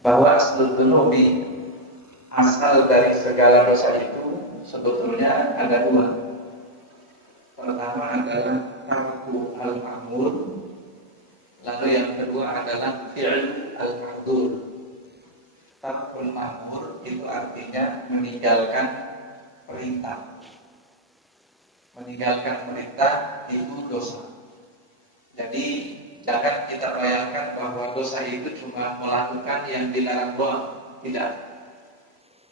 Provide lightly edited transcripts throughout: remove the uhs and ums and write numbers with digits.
bahwa aslul dzunubi, asal dari segala dosa itu sebetulnya ada dua. Pertama adalah tarku al-ma'mur, lalu yang kedua adalah fi'l al-ma'dur. Tarkul ma'mur itu artinya meninggalkan perintah. Meninggalkan perintah itu dosa. Jadi jangan kita bayangkan bahwa dosa itu cuma melakukan yang dilarang doang. Tidak.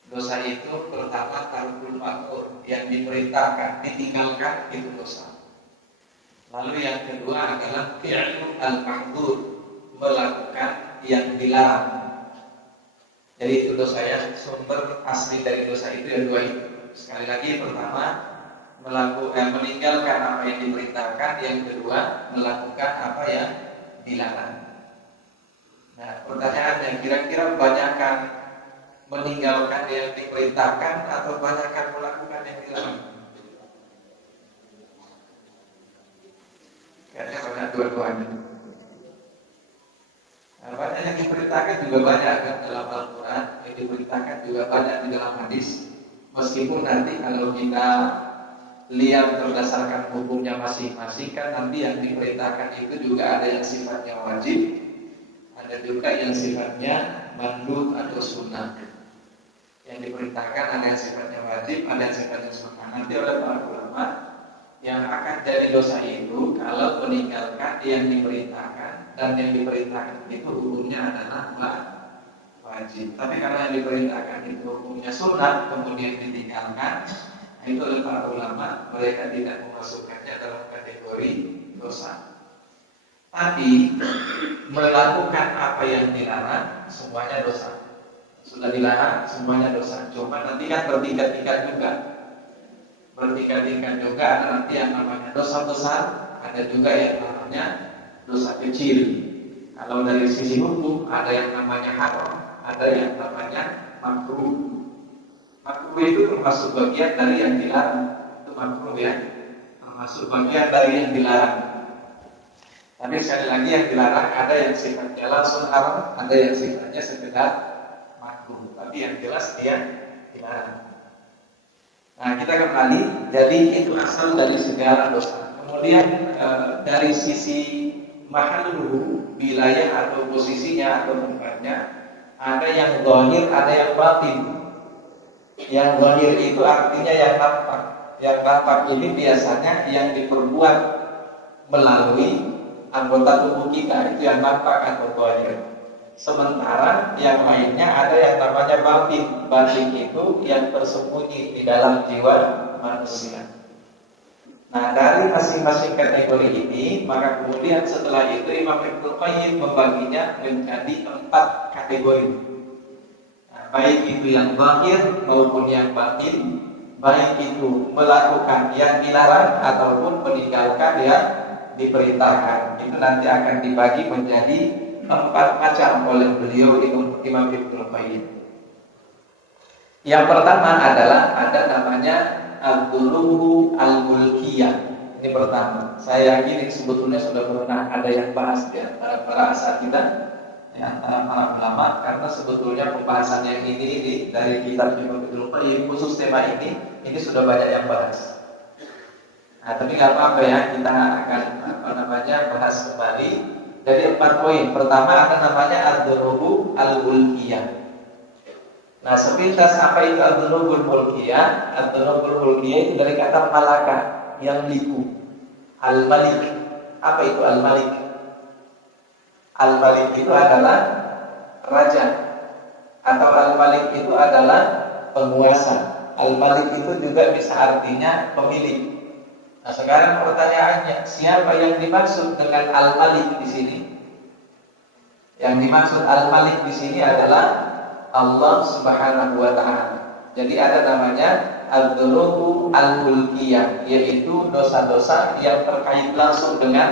Dosa itu pertama tarkul ma'mur, yang diperintahkan, ditinggalkan itu dosa. Lalu yang kedua adalah fi'lu al-ma'dur, melakukan yang dilarang. Jadi itu dosa yang sumber asli dari dosa itu yang dua itu. Sekali lagi, pertama meninggalkan apa yang diperintahkan, yang kedua melakukan apa yang dilarang. Nah, pertanyaannya, kira-kira banyakkan meninggalkan yang diperintahkan atau banyakkan melakukan yang dilarang? Kayaknya banyak dua-duanya. Nah, banyak yang diperintahkan juga banyak kan dalam Al-Quran, yang diperintahkan juga banyak di dalam hadis. Meskipun nanti kalau kita lihat berdasarkan hukumnya masing-masing, kan nanti yang diperintahkan itu juga ada yang sifatnya wajib, ada juga yang sifatnya mandub atau sunnah. Yang diperintahkan ada yang sifatnya wajib, ada yang sifatnya sunnah. Nanti oleh para ulama yang akan jadi dosa itu kalau meninggalkan yang diperintahkan, dan yang diperintahkan itu hukumnya adalah wajib. Tapi karena yang diperintahkan itu hukumnya sunnah, kemudian ditinggalkan, itu oleh para ulama mereka tidak memasukkannya dalam kategori dosa. Tapi melakukan apa yang dilarang semuanya dosa. Sudah dilarang semuanya dosa. Cuma nanti kan bertingkat-tingkat juga. Bertingkat-tingkat juga, ada nanti yang namanya dosa besar, ada juga yang namanya dosa kecil. Kalau dari sisi hukum ada yang namanya haram, ada yang namanya makruh. Makruh itu termasuk bagian dari yang dilarang. Itu makruh ya, termasuk bagian dari yang dilarang. Tapi sekali lagi yang dilarang ada yang sifatnya langsung haram, ada yang sifatnya sekedar makruh. Tapi yang jelas dia dilarang. Nah, kita kembali, jadi itu asal dari segala dosa. Kemudian dari sisi mahalluhu, wilayah atau posisinya atau tempatnya, ada yang zahir, ada yang batin. Yang zahir itu artinya yang nampak. Yang nampak ini biasanya yang diperbuat melalui anggota tubuh kita, itu yang nampak atau zahir. Sementara yang lainnya ada yang namanya batin. Batin itu yang tersembunyi di dalam jiwa manusia. Nah, dari masing-masing kategori ini, maka kemudian setelah itu Imam Ibnu Qayyim membaginya menjadi 4 kategori. Nah, baik itu yang zahir maupun yang batin, baik itu melakukan yang dilarang ataupun meninggalkan yang diperintahkan. Itu nanti akan dibagi menjadi 4 macam oleh beliau Imam Ibnu Qayyim. Yang pertama adalah ada namanya ad-dzunubu al-mulkiyah. Ini pertama. Saya yakin sebetulnya sudah pernah ada yang bahas di antara para asal kita, di antara para ulama, karena sebetulnya pembahasan yang ini dari kitab Imam Ibnu Qayyim khusus tema ini sudah banyak yang bahas. Nah, tapi nggak apa-apa ya, kita akan bahas kembali. Jadi 4 poin. Pertama ada namanya ad-dzunubu al-mulkiyah. Nah, sepintas apa itu ad-dzunubul mulkiyah? Ad-dzunubul mulkiyah itu dari kata malaka, yang liku. Al-malik. Apa itu al-malik? Al-malik itu adalah raja, atau al-malik itu adalah penguasa. Al-malik itu juga bisa artinya pemilik. Nah, sekarang pertanyaannya, siapa yang dimaksud dengan al-malik di sini? Yang dimaksud al-malik di sini adalah Allah Subhanahu wa ta'ala. Jadi ada namanya ad-dzunubu al-mulkiyah, yaitu dosa-dosa yang terkait langsung dengan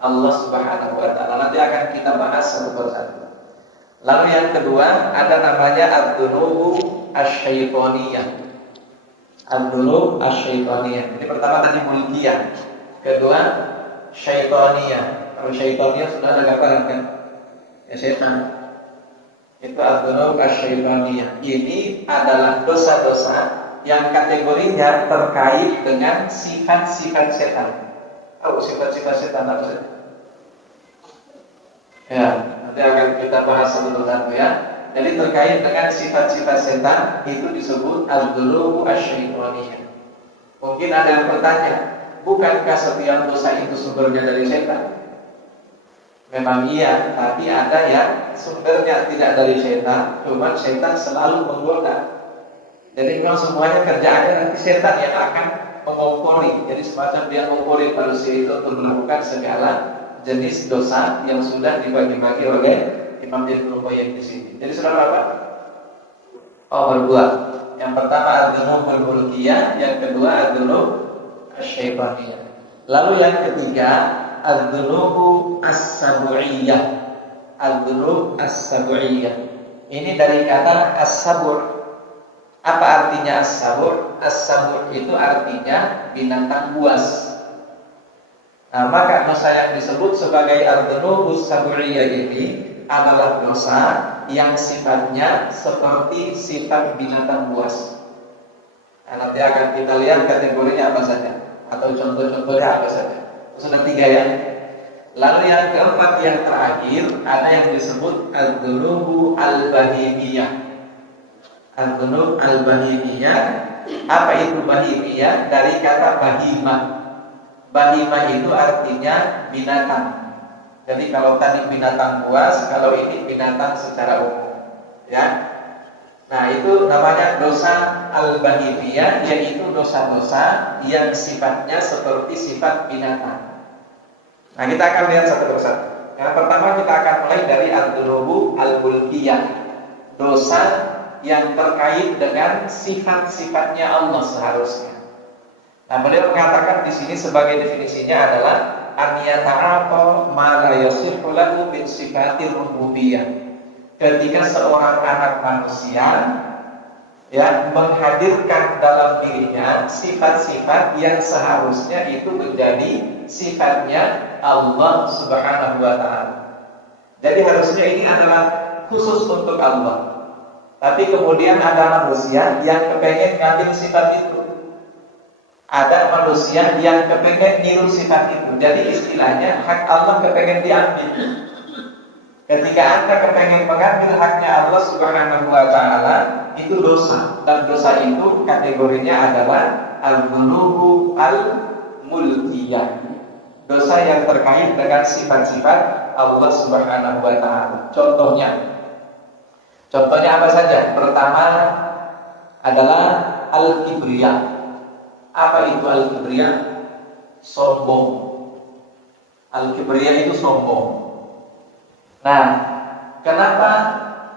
Allah Subhanahu wa ta'ala. Nanti akan kita bahas satu persatu. Lalu yang kedua ada namanya ad-dzunubu asy-syaitoniyah. Ad-dzunub asy-syaitoniyah. Ini pertama tadi mulkiyah, kedua syaitoniyah. Kalau syaitoniyah sudah ada gambaran kan? Ya, setan. Itu adzunub asyaitaniyah. Ini adalah dosa-dosa yang kategorinya terkait dengan sifat-sifat setan. Tahu sifat-sifat setan apa saja? Ya, nanti akan kita bahas satu-satu ya. Jadi terkait dengan sifat-sifat setan itu disebut adzunub asyaitaniyah. Mungkin ada yang bertanya, bukankah setiap dosa itu sumbernya dari setan? Memang iya, tapi ada yang sumbernya tidak dari setan, cuma setan selalu menggoda. Jadi memang semuanya kerjaannya nanti setan yang akan mengompori. Jadi semacam dia mengompori manusia itu untuk melakukan segala jenis dosa yang sudah dibagi-bagi oleh Imam Ibnu Qayyim di sini. Jadi sudah berapa? Oh, berdua. Yang pertama adzunubul mulkiyah, yang kedua adzunub asyaitaniyah. Lalu yang ketiga adznubu as-sabu'iyah. Adzunub as-sabu'iyah. Ini dari kata as-sabur. Apa artinya as-sabur? As-sabur itu artinya binatang buas. Nah, maka dosa yang disebut sebagai adznubu as-sabu'iyah ini adalah dosa yang sifatnya seperti sifat binatang buas. Nah, nanti akan kita lihat kategorinya apa saja atau contoh-contohnya apa saja. Sudah tiga ya. Lalu yang keempat yang terakhir ada yang disebut adznubu al-bahimiyah. Adzunub al-bahimiyah. Apa itu bahimiyah? Dari kata bahimah. Bahimah itu artinya binatang. Jadi kalau tadi binatang buas, kalau ini binatang secara umum. Ya. Nah, itu namanya dosa al-bahimiyah, yaitu dosa-dosa yang sifatnya seperti sifat binatang. Nah, kita akan lihat satu persatu. Yang pertama kita akan mulai dari adznubu al-mulkiyah. Dosa yang terkait dengan sifat-sifatnya Allah seharusnya. Nah, beliau mengatakan di sini sebagai definisinya adalah an yata'ata ma la yasihhu lahu min sifatir rububiyyah. Ketika seorang anak manusia ya menghadirkan dalam dirinya sifat-sifat yang seharusnya itu menjadi sifatnya Allah Subhanahu wa taala. Jadi harusnya ini adalah khusus untuk Allah. Tapi kemudian ada manusia yang kepengen ngambil sifat itu. Ada manusia yang kepengen niru sifat itu. Jadi istilahnya hak Allah kepengen diambil. Ketika Anda kepengen mengambil haknya Allah Subhanahu wa taala, itu dosa. Dan dosa itu kategorinya adalah al-dznubu al-mulkiyah. Dosa yang terkait dengan sifat-sifat Allah Subhanahu wa taala. Contohnya apa saja? Pertama adalah al-kibriyah. Apa itu al-kibriyah? Sombong. Al-kibriyah itu sombong. Nah, kenapa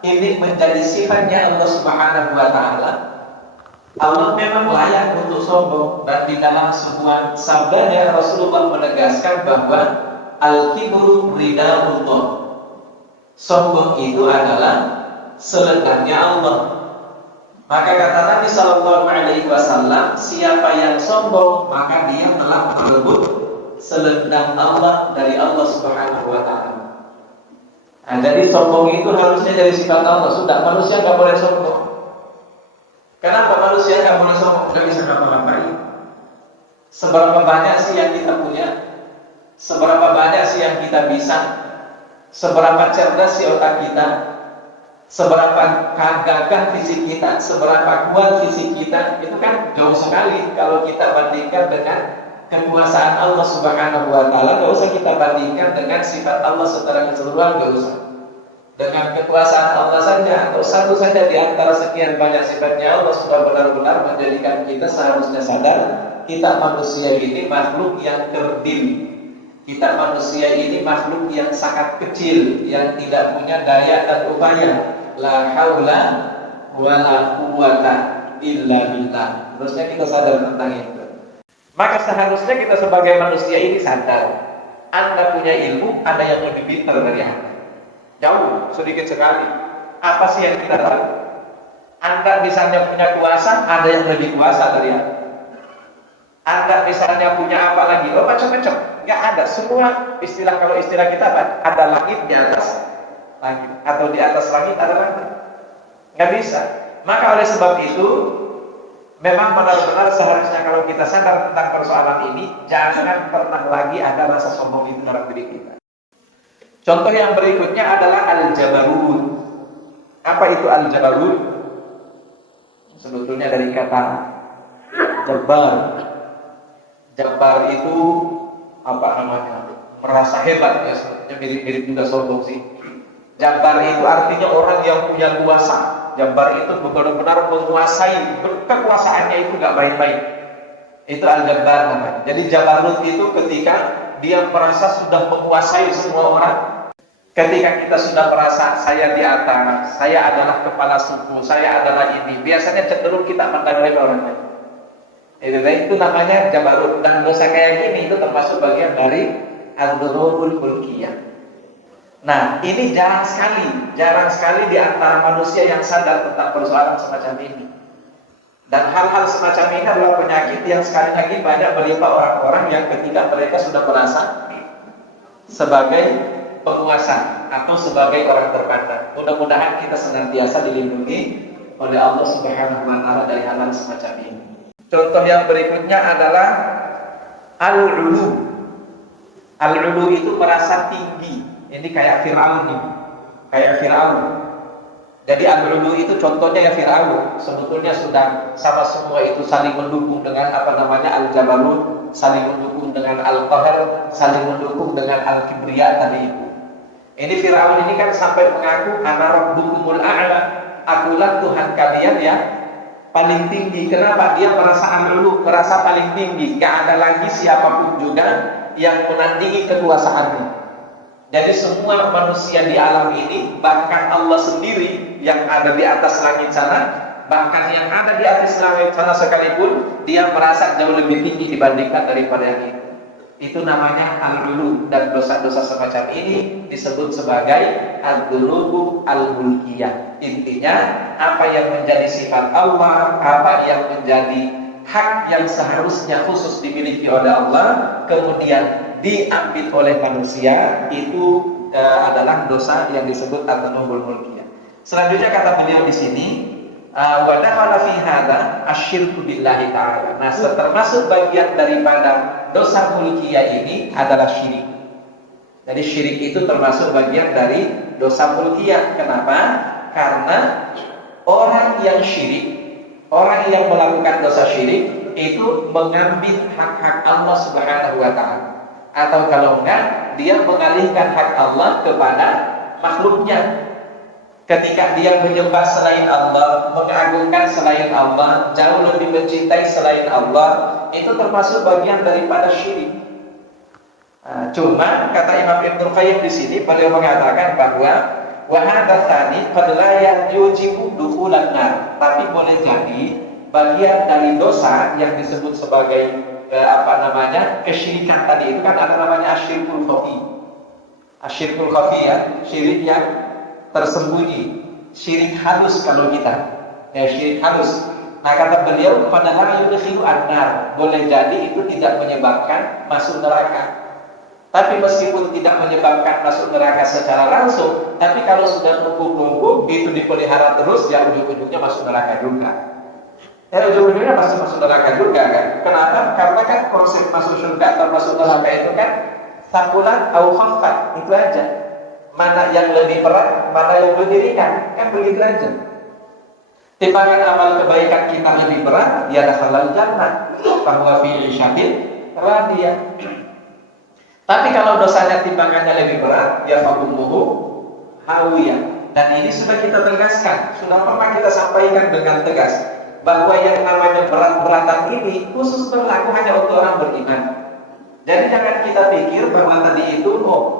ini menjadi sifatnya Allah Subhanahu wa taala? Allah memang layak untuk sombong, dan di dalam sebuah sabdanya Rasulullah menegaskan bahwa al-kibru rida'ullah. Sombong itu adalah selendangnya Allah. Maka kata Nabi sallallahu alaihi wasallam, siapa yang sombong maka dia telah merebut selendang Allah dari Allah Subhanahu wa taala. Nah, jadi sombong itu harusnya dari sifat Allah. Sudah, manusia nggak boleh sombong. Kenapa manusia nggak boleh sombong? Nggak bisa ngapa-ngapain. Seberapa banyak sih yang kita punya? Seberapa banyak sih yang kita bisa? Seberapa cerdas sih otak kita? Seberapa gagah fisik kita? Seberapa kuat fisik kita? Itu kan jauh sekali kalau kita bandingkan dengan kekuasaan Allah Subhanahu wa taala. Enggak usah kita bandingkan dengan sifat Allah secara keseluruhan, enggak usah. Dengan kekuasaan Allah saja atau satu saja di antara sekian banyak sifatnya Allah sudah benar-benar menjadikan kita seharusnya sadar kita manusia ini makhluk yang kerdil. Kita manusia ini makhluk yang sangat kecil, yang tidak punya daya dan upaya. La haula wala quwwata illa billah. Terusnya kita sadar tentang itu. Maka seharusnya kita sebagai manusia ini sadar, Anda punya ilmu, ada yang lebih pintar dari Anda. Jauh, sedikit sekali. Apa sih yang kita tahu? Anda misalnya punya kuasa, ada yang lebih kuasa dari Anda. Anda misalnya punya apa lagi? Oh, macam-macam. Nggak ada. Semua istilah, kalau istilah kita apa? Ada langit di atas langit, atau di atas langit ada langit. Nggak bisa. Maka oleh sebab itu, memang benar-benar seharusnya kalau kita sadar tentang persoalan ini, jangan pernah lagi ada rasa sombong itu dalam diri kita. Contoh yang berikutnya adalah al-jabarut. Apa itu al-jabarut? Sebetulnya dari kata jabar. Jabar itu apa namanya? Merasa hebat ya, sebetulnya mirip-mirip juga sombong sih. Jabar itu artinya orang yang punya kuasa. Jabar itu benar-benar menguasai, kekuasaannya itu nggak main-main. Itu al-jabbar namanya. Jadi jabarut itu ketika dia merasa sudah menguasai semua orang. Ketika kita sudah merasa saya di atas, saya adalah kepala suku, saya adalah ini, biasanya cenderung kita mendengarkan orang lain. Itu namanya jabarut. Dan dosa kayak gini itu termasuk bagian dari al-dzunubul mulkiyah. Nah, ini jarang sekali di antara manusia yang sadar tentang persoalan semacam ini. Dan hal-hal semacam ini adalah penyakit yang sekali lagi banyak menimpa orang-orang yang ketika mereka sudah merasa sebagai penguasa atau sebagai orang terpandang. Mudah-mudahan kita senantiasa dilindungi oleh Allah Subhanahu wa taala dari hal-hal semacam ini. Contoh yang berikutnya adalah al-ulu. Al-ulu itu merasa tinggi. Ini kayak Fir'aun nih. Kayak Fir'aun. Jadi al-ulu itu contohnya ya Fir'aun. Sebetulnya sudah sama semua itu saling mendukung dengan apa namanya al-jabarut, saling mendukung dengan al-qahar, saling mendukung dengan al-kibriya tadi itu. Ini Fir'aun ini kan sampai mengaku ana rabbukumul a'la, akulah Tuhan kalian ya paling tinggi. Kenapa? Dia merasa al-ulu, merasa paling tinggi. Gak ada lagi siapapun juga yang menandingi kekuasaannya. Jadi semua manusia di alam ini, bahkan Allah sendiri yang ada di atas langit sana, bahkan yang ada di atas langit sana sekalipun, dia merasa jauh lebih tinggi dibandingkan daripada yang itu. Itu namanya al-ulu. Dan dosa-dosa semacam ini disebut sebagai al-dzunubu al-mulkiyah. Intinya, apa yang menjadi sifat Allah, apa yang menjadi hak yang seharusnya khusus dimiliki oleh Allah, kemudian diambil oleh manusia, itu adalah dosa yang disebut al-dzunubul mulkiyah. Selanjutnya kata beliau di sini, wa dakhala fi hadza asyirku billahi ta'ala. Nah, termasuk bagian daripada dosa mulkiyah ini adalah syirik. Jadi syirik itu termasuk bagian dari dosa mulkiyah. Kenapa? Karena orang yang syirik, orang yang melakukan dosa syirik itu mengambil hak-hak Allah Subhanahu wa taala. Atau kalau enggak, dia mengalihkan hak Allah kepada makhluknya. Ketika dia menyembah selain Allah, mengagungkan selain Allah, jauh lebih mencintai selain Allah, itu termasuk bagian daripada syirik. Cuma kata Imam Ibnu Qayyim di sini, beliau mengatakan bahwa wa hadza tsani qad la yujibu dukhulan nar. Tapi boleh jadi bagian dari dosa yang disebut sebagai kesyirikan tadi itu kan ada namanya asyirkul khafi. Asyirkul khafi ya, syirik yang tersembunyi, syirik halus kalau kita. Syirik halus. Nah, kata beliau padahal yudkhilu an-nar, boleh jadi itu tidak menyebabkan masuk neraka. Tapi meskipun tidak menyebabkan masuk neraka secara langsung, tapi kalau sudah numpuk-numpuk itu dipelihara terus, ya ujung-ujungnya masuk neraka juga. Ujung-ujungnya pasti masuk neraka juga kan? Kenapa? Karena kan konsep masuk surga atau masuk neraka itu kan sakulan au khaffat, itu aja. Mana yang lebih berat, mana yang lebih ringan, kan begitu aja. Timbangan amal kebaikan kita lebih berat, dia dakhalal jannah, bahwa fi syabil radiyah. Tapi kalau dosanya timbangannya lebih berat, ya faqumuhu hawiyah. Dan ini sudah kita tegaskan, sudah pernah kita sampaikan dengan tegas, bahwa yang namanya berat-beratan ini khusus berlaku hanya untuk orang beriman. Jadi jangan kita pikir bahwa tadi itu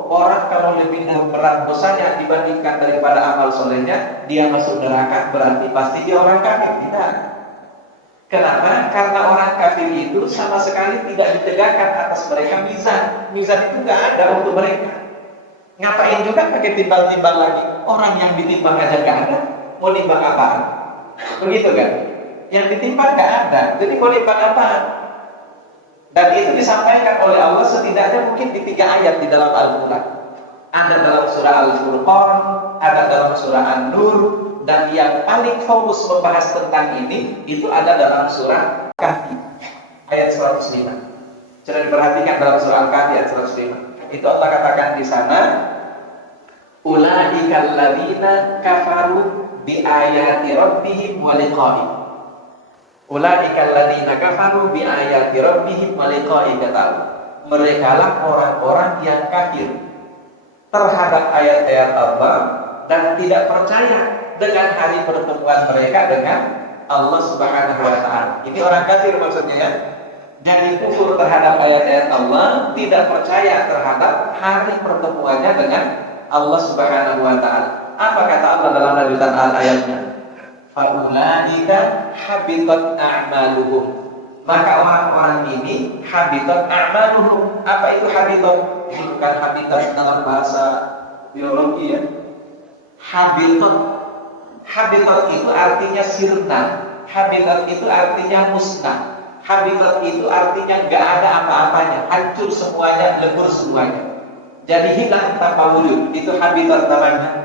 orang kalau lebih berat dosanya dibandingkan daripada amal solehnya, dia masuk neraka berarti pasti dia orang kafir. Tidak. Kenapa? Karena orang kafir itu sama sekali tidak ditegakkan atas mereka mizan. Mizan itu nggak ada untuk mereka. Ngapain juga pakai timbal-timbal lagi? Orang yang ditimbang aja nggak ada, mau nimbang apaan? Begitu kan? Yang ditimbang nggak ada, jadi mau nimbang apaan? Dan itu disampaikan oleh Allah setidaknya mungkin di 3 ayat di dalam Al-Quran. ada dalam surah Al-Furqan, ada dalam surah An-Nur, dan yang paling fokus membahas tentang ini itu ada dalam surah Kahfi ayat 105. Coba diperhatikan dalam surah Al-Kahfi ayat 105. Itu Allah katakan di sana, ulaikal ladzina kafaru bi ayati rabbihim wa liqa'i. Ulaikal ladzina kafaru bi ayati rabbihim wa liqa'i. Mereka lah orang-orang yang kafir terhadap ayat-ayat Allah dan tidak percaya dengan hari pertemuan mereka dengan Allah Subhanahu wa taala. Ini orang kafir maksudnya ya. Jadi kufur terhadap ayat-ayat Allah, tidak percaya terhadap hari pertemuannya dengan Allah Subhanahu wa taala. Apa kata Allah dalam lanjutan ayatnya? Faulaika habitat a'maluhum. Maka orang-orang ini habitat a'maluhum. Apa itu habitat? Ini bukan habitat dalam bahasa biologi ya. Habitat itu artinya sirna. Habitat itu artinya musnah. Habitat itu artinya gak ada apa-apanya, hancur semuanya, lebur semuanya. Jadi hilang tanpa wujud. Itu habitat namanya.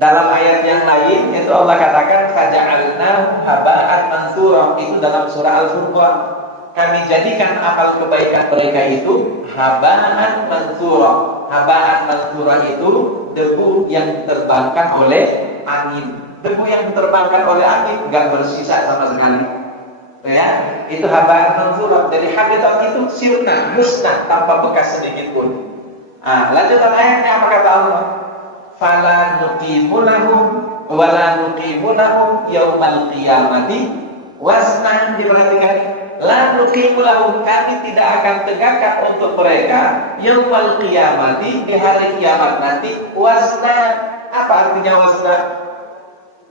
Dalam ayat yang lain itu Allah katakan faja'alnahu haba'an mansura. Itu dalam surah Al-Furqan. Kami jadikan amal kebaikan mereka itu haba'an mansura. Haba'an mansura itu debu yang diterbangkan oleh angin. Debu yang diterbangkan oleh angin gak bersisa sama sekali. Ya, itu haba'an mansura. Jadi habitat itu sirna, musnah, tanpa bekas sedikit pun. Lanjutan ayatnya apa kata Allah? Fala nuqimu lahum wa la nuqimu lahum yaumal qiyamati wazna. Diperhatikan, la nuqimu lahum, kami tidak akan tegakkan untuk mereka yaumal qiyamati, di hari kiamat nanti, wazna. Apa artinya wazna?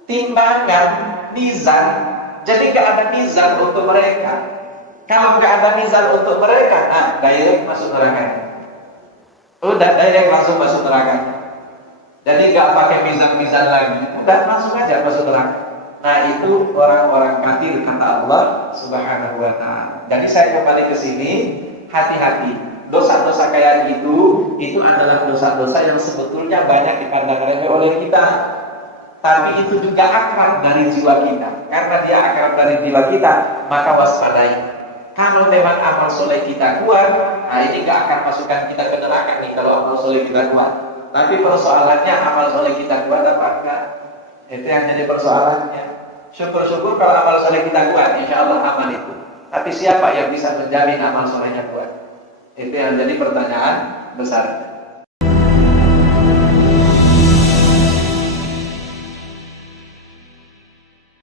Timbangan, mizan. Jadi gak ada mizan untuk mereka. Kalau gak ada mizan untuk mereka, direct masuk neraka. Udah direct langsung masuk neraka. Jadi gak pakai mizan-mizan lagi, udah langsung aja masuk neraka. Nah itu orang-orang kafir kata Allah Subhanahu wa taala. Jadi saya kembali ke sini, hati-hati. Dosa-dosa kayak itu adalah dosa-dosa yang sebetulnya banyak dipandang remeh oleh kita. Tapi itu juga akrab dari jiwa kita. Karena dia akrab dari jiwa kita, maka waspadai. Kalau memang amal soleh kita kuat, ini gak akan masukkan kita ke neraka nih kalau amal soleh kita kuat. Tapi persoalannya amal soleh kita kuat apa enggak? Itu yang jadi persoalannya. Syukur-syukur kalau amal soleh kita kuat, insya Allah amal itu. Tapi siapa yang bisa menjamin amal solehnya kuat? Itu yang jadi pertanyaan besar.